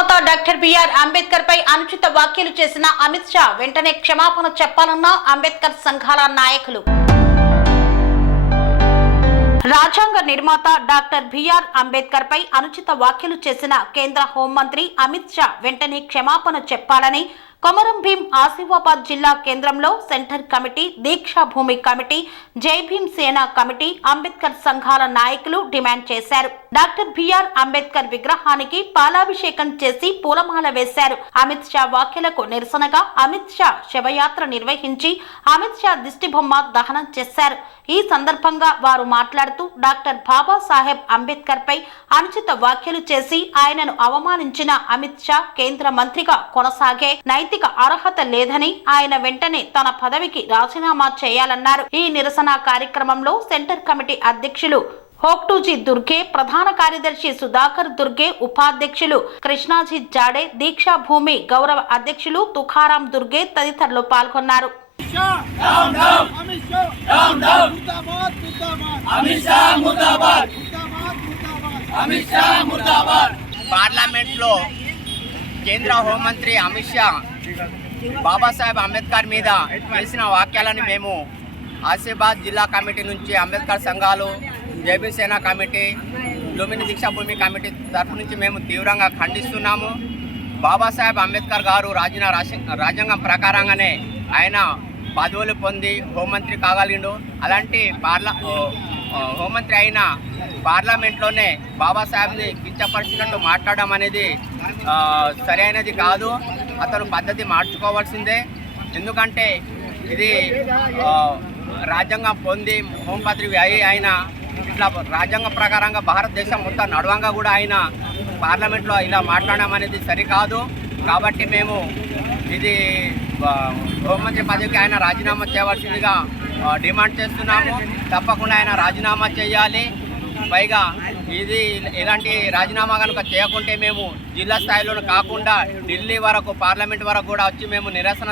నిర్మాత doctor BR Ambedkar పై అనుచిత వ్యాఖ్యలు చేసిన అమిత్ షా వెంటనే క్షమాపణ చెప్పాలన్న అంబేద్కర్ సంఘాల నాయకులు. రాజ్యాంగ నిర్మాత డాక్టర్ బిఆర్ అంబేద్కర్ పై అనుచిత వ్యాఖ్యలు చేసిన కేంద్ర హోంమంత్రి అమిత్ షా వెంటనే క్షమాపణ చెప్పాలని కొమరం భీం ఆసిఫాబాద్ జిల్లా కేంద్రంలో సెంటర్ కమిటీ, దీక్షా భూమి కమిటీ, జై భీం సేన కమిటీ, అంబేద్కర్ సంఘాల నాయకులు డిమాండ్ చేశారు. డాక్టర్ బిఆర్ అంబేద్కర్ విగ్రహానికి పాలాభిషేకం చేసి పూలమాల వేశారు. అమిత్ షా వ్యాఖ్యలకు నిరసనగా అమిత్ షా శవయాత్ర నిర్వహించి అమిత్ షా దిష్టిబొమ్మ దహనం చేశారు. ఈ సందర్భంగా వారు మాట్లాడుతూ డాక్టర్ బాబాసాహెబ్ అంబేద్కర్ పై అనుచిత వ్యాఖ్యలు చేసి ఆయనను అవమానించిన అమిత్ షా కేంద్ర మంత్రిగా కొనసాగే నైతిక అర్హత లేదని, ఆయన వెంటనే తన పదవికి రాజీనామా చేయాలన్నారు. ఈ నిరసన కార్యక్రమంలో సెంటర్ కమిటీ అధ్యక్షులు హోక్టూజీ దుర్గే, ప్రధాన కార్యదర్శి సుధాకర్ దుర్గే, ఉపాధ్యక్షులు కృష్ణాజీ జాడే, దీక్షా భూమి గౌరవ అధ్యక్షులు తుకారాం దుర్గే తదితరులు పాల్గొన్నారు. పార్లమెంట్ లో కేంద్ర హోంమంత్రి అమిత్ షా బాబాసాహెబ్ అంబేద్కర్ మీద చేసిన వాక్యాలను మేము ఆసిఫాబాద్ జిల్లా కమిటీ నుంచి అంబేద్కర్ సంఘాలు, జై భీం సేన కమిటీ, లుంబిని దీక్షా భూమి కమిటీ తరఫు నుంచి మేము తీవ్రంగా ఖండిస్తున్నాము. బాబాసాహెబ్ అంబేద్కర్ గారు రాజ్యాంగం ప్రకారంగానే ఆయన పదవులు పొంది హోంమంత్రి కాగలిండు. అలాంటి హోంమంత్రి అయిన పార్లమెంట్లోనే బాబాసాహెబ్ని కించపరిచినట్టు మాట్లాడడం అనేది సరైనది కాదు. అతను పద్ధతి మార్చుకోవాల్సిందే. ఎందుకంటే ఇది రాజ్యాంగం పొంది హోంమంత్రి ఆయన ఇట్లా రాజ్యాంగ ప్రకారంగా భారతదేశం మొత్తం నడవంగా కూడా ఆయన పార్లమెంట్లో ఇలా మాట్లాడడం అనేది సరికాదు. కాబట్టి మేము ఇది హోంమంత్రి పదవికి ఆయన రాజీనామా చేయవలసిందిగా డిమాండ్ చేస్తున్నాము. తప్పకుండా ఆయన రాజీనామా చేయాలి. పైగా ఇది ఇలాంటి రాజీనామా కనుక చేయకుంటే మేము జిల్లా స్థాయిలో కాకుండా ఢిల్లీ వరకు, పార్లమెంట్ వరకు కూడా వచ్చి మేము నిరసన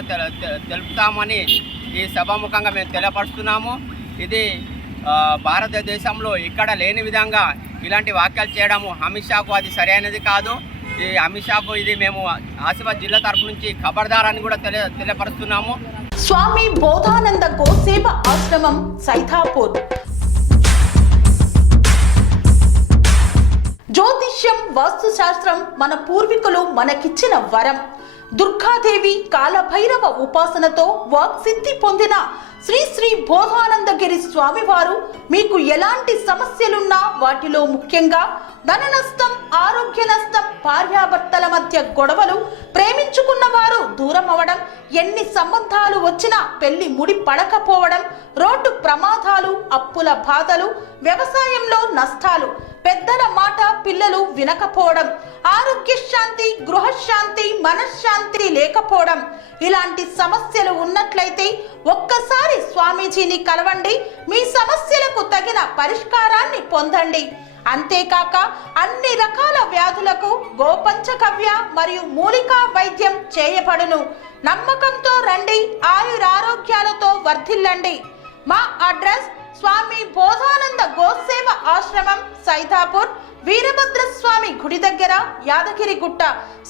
తెలుపుతామని ఈ సభాముఖంగా మేము తెలియపరుస్తున్నాము. ఇది భారతదేశంలో ఇక్కడ లేని విధంగా ఇలాంటి వ్యాఖ్యలు చేయడము అమిత్ షాకు అది సరైనది కాదు. ఈ అమిత్ షాకు ఇది మేము ఆసిఫాబాద్ జిల్లా తరఫు నుంచి ఖబర్దార్ అని కూడా తెలియపరుస్తున్నాము. స్వామి బోధానంద గోసేవ ఆశ్రమం, సైథాపూర్. జ్యోతిష్యం, వాస్తుశాస్త్రం మన పూర్వీకులు మనకిచ్చిన వరం. దుర్గాదేవి, కాలభైరవ ఉపాసనతో వాక్సిద్ధి పొందిన శ్రీ శ్రీ బోధానందగిరి స్వామివారు మీకు ఎలాంటి సమస్యలున్నా, వాటిలో ముఖ్యంగా ధన నష్టం, ఆరోగ్య నష్టం, భార్యాభర్తల మధ్య గొడవలు, ప్రేమించుకున్న వారు దూరం అవడం, ఎన్ని సంబంధాలు వచ్చినా పెళ్లి ముడి పడకపోవడం, రోడ్డు ప్రమాదాలు, అప్పుల బాధలు, వ్యవసాయంలో నష్టాలు, పెద్దల మాట పిల్లలు వినకపోవడం, ఆరోగ్య శాంతి, గృహశాంతి, మనశ్శాంతి లేకపోవడం, ఇలాంటి సమస్యలు ఉన్నట్లయితే ఒక్కసారి స్వామీజీని కలవండి. మీ సమస్యలకు తగిన పరిష్కారాన్ని పొందండి. అంతేకాక అన్ని రకాల వ్యాధులకు గోపంచగవ్య మరియు మూలికా వైద్యం చేయబడును. నమ్మకంతో రండి, ఆయురారోగ్యాలతో వర్ధిల్లండి. మా అడ్రస్ స్వామి బోధానంద గోసేవ ఆశ్రమం, సైథాపూర్, వీరభద్రస్వామి గుడి దగ్గర, యాదగిరిగుట్ట.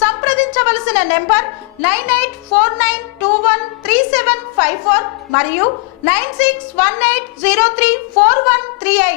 సంప్రదించవలసిన నెంబర్ 9849213754 మరియు 9618034138.